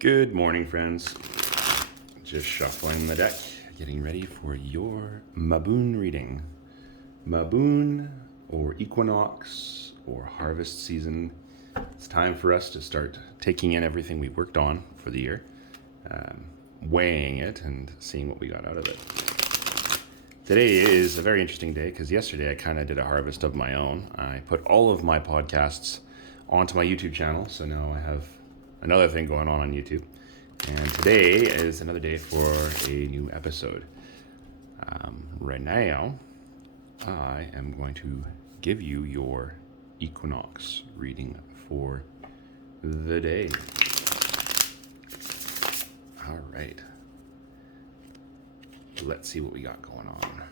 Good morning, friends. Just shuffling the deck, getting ready for your Maboon reading. Maboon, or equinox, or harvest season. It's time for us to start taking in everything we worked on for the year, weighing it, and seeing what we got out of it. Today is a very interesting day because yesterday I kind of did a harvest of my own. I put all of my podcasts onto my YouTube channel, so now I have another thing going on YouTube. And today is another day for a new episode. Right now, I am going to give you your equinox reading for the day. All right. Let's see what we got going on.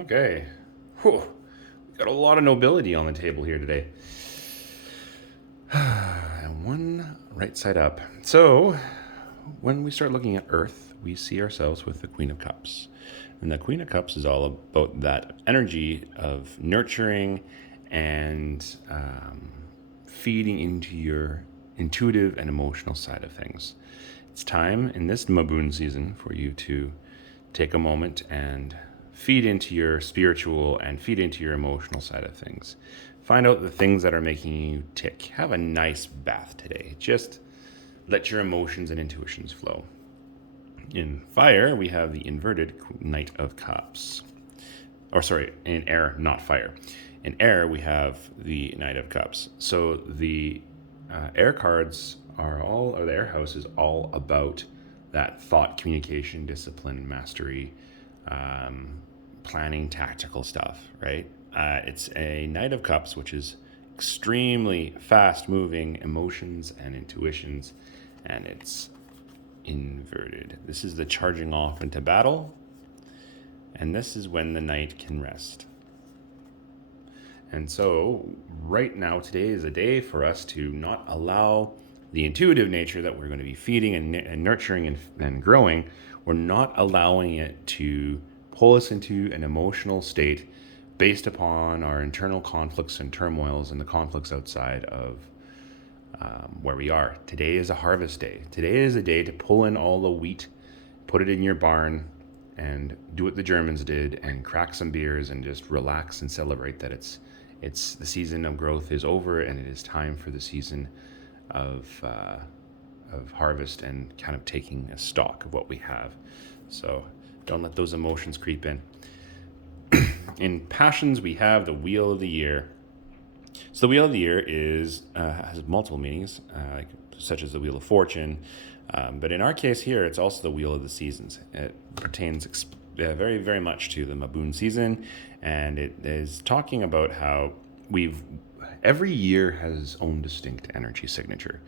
Okay. Whew. We got a lot of nobility on the table here today. And one right side up. So, when we start looking at Earth, we see ourselves with the Queen of Cups. And the Queen of Cups is all about that energy of nurturing and feeding into your intuitive and emotional side of things. It's time in this Maboon season for you to take a moment and feed into your spiritual and feed into your emotional side of things. Find out the things that are making you tick. Have a nice bath today. Just let your emotions and intuitions flow. In fire, we have the inverted Knight of Cups. In air, not fire. In air, we have the Knight of Cups. So the air cards the air house is all about that thought, communication, discipline, mastery, planning, tactical stuff, right? It's a Knight of Cups, which is extremely fast-moving emotions and intuitions, and it's inverted. This is the charging off into battle, and this is when the knight can rest. And so right now, today is a day for us to not allow the intuitive nature that we're going to be feeding and nurturing and growing, we're not allowing it to pull us into an emotional state based upon our internal conflicts and turmoils and the conflicts outside of where we are. Today is a harvest day. Today is a day to pull in all the wheat, put it in your barn, and do what the Germans did and crack some beers and just relax and celebrate that it's the season of growth is over and it is time for the season of harvest and kind of taking a stock of what we have. So don't let those emotions creep in. In passions, we have the Wheel of the Year. So the Wheel of the Year has multiple meanings, such as the Wheel of Fortune. But in our case here, it's also the Wheel of the Seasons. It pertains very, very much to the Maboon season. And it is talking about how every year has its own distinct energy signature.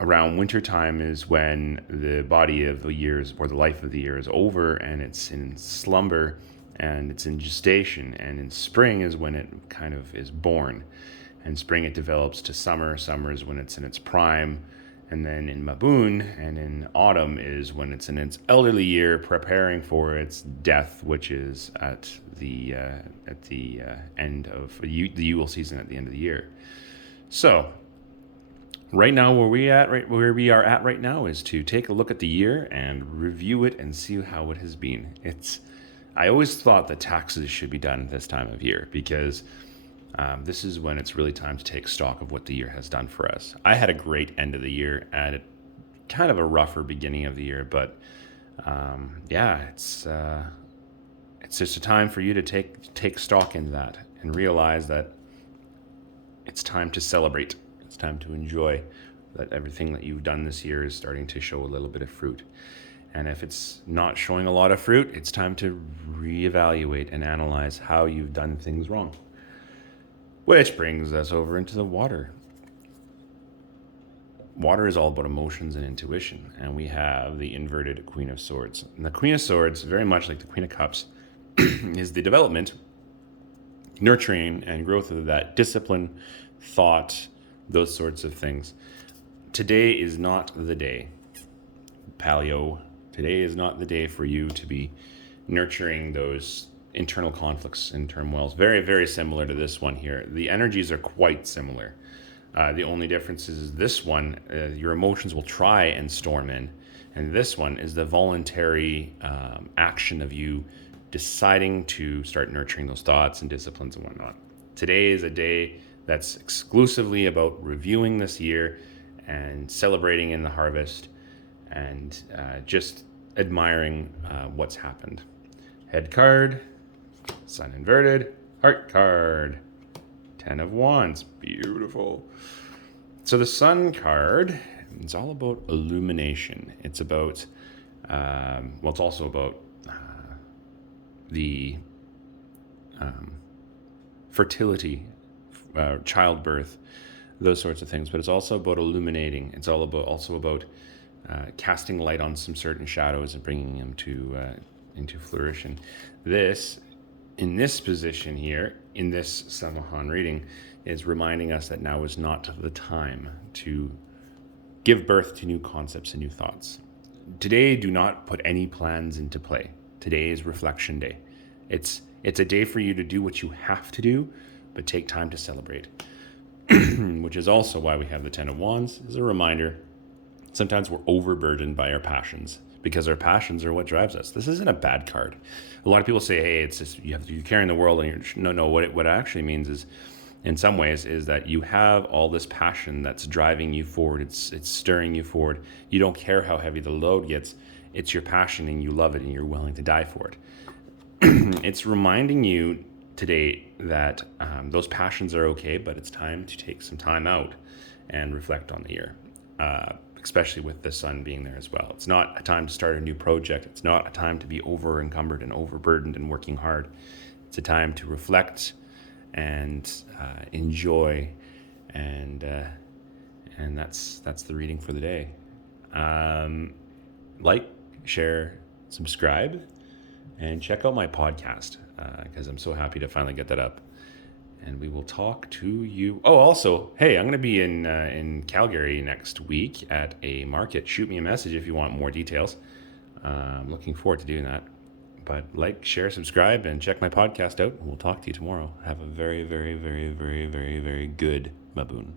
Around winter time is when the body of the years or the life of the year is over and it's in slumber and it's in gestation, and in spring is when it kind of is born. In spring it develops to summer. Summer is when it's in its prime, and then in Maboon and in autumn is when it's in its elderly year, preparing for its death, which is at the end of the Yule season at the end of the year. So right now, where we are at right now is to take a look at the year and review it and see how it has been. I always thought that taxes should be done this time of year because this is when it's really time to take stock of what the year has done for us. I had a great end of the year and kind of a rougher beginning of the year, but it's just a time for you to take stock into that and realize that it's time to celebrate. It's time to enjoy that everything that you've done this year is starting to show a little bit of fruit. And if it's not showing a lot of fruit, it's time to reevaluate and analyze how you've done things wrong. Which brings us over into the water. Water is all about emotions and intuition, and we have the inverted Queen of Swords. And the Queen of Swords, very much like the Queen of Cups, is the development, nurturing, and growth of that discipline, thought, those sorts of things. Today is not the day. Paleo, today is not the day for you to be nurturing those internal conflicts and turmoils. Very, very similar to this one here. The energies are quite similar. The only difference is this one, your emotions will try and storm in. And this one is the voluntary action of you deciding to start nurturing those thoughts and disciplines and whatnot. Today is a day that's exclusively about reviewing this year and celebrating in the harvest and just admiring what's happened. Head card, sun inverted, heart card, 10 of Wands, beautiful. So the sun card, it's all about illumination. It's about, it's also about the fertility, childbirth, those sorts of things. But it's also about illuminating. It's also about casting light on some certain shadows and bringing them into flourishing. In this position here, in this Samahan reading, is reminding us that now is not the time to give birth to new concepts and new thoughts. Today, do not put any plans into play. Today is reflection day. It's a day for you to do what you have to do, but take time to celebrate. Which is also why we have the 10 of Wands, as a reminder. Sometimes we're overburdened by our passions because our passions are what drives us. This isn't a bad card. A lot of people say, hey, it's just you're carrying the world, and no. What it actually means is, in some ways, is that you have all this passion that's driving you forward. It's stirring you forward. You don't care how heavy the load gets. It's your passion, and you love it, and you're willing to die for it. It's reminding you today that those passions are okay, but it's time to take some time out and reflect on the year, especially with the sun being there as well. It's not a time to start a new project. It's not a time to be over encumbered and overburdened and working hard. It's a time to reflect and enjoy, and that's the reading for the day. Like, share, subscribe, and check out my podcast because I'm so happy to finally get that up. And we will talk to you. Oh, also, hey, I'm going to be in Calgary next week at a market. Shoot me a message if you want more details. I'm looking forward to doing that. But like, share, subscribe, and check my podcast out. We'll talk to you tomorrow. Have a very, very, very, very, very, very good Maboon.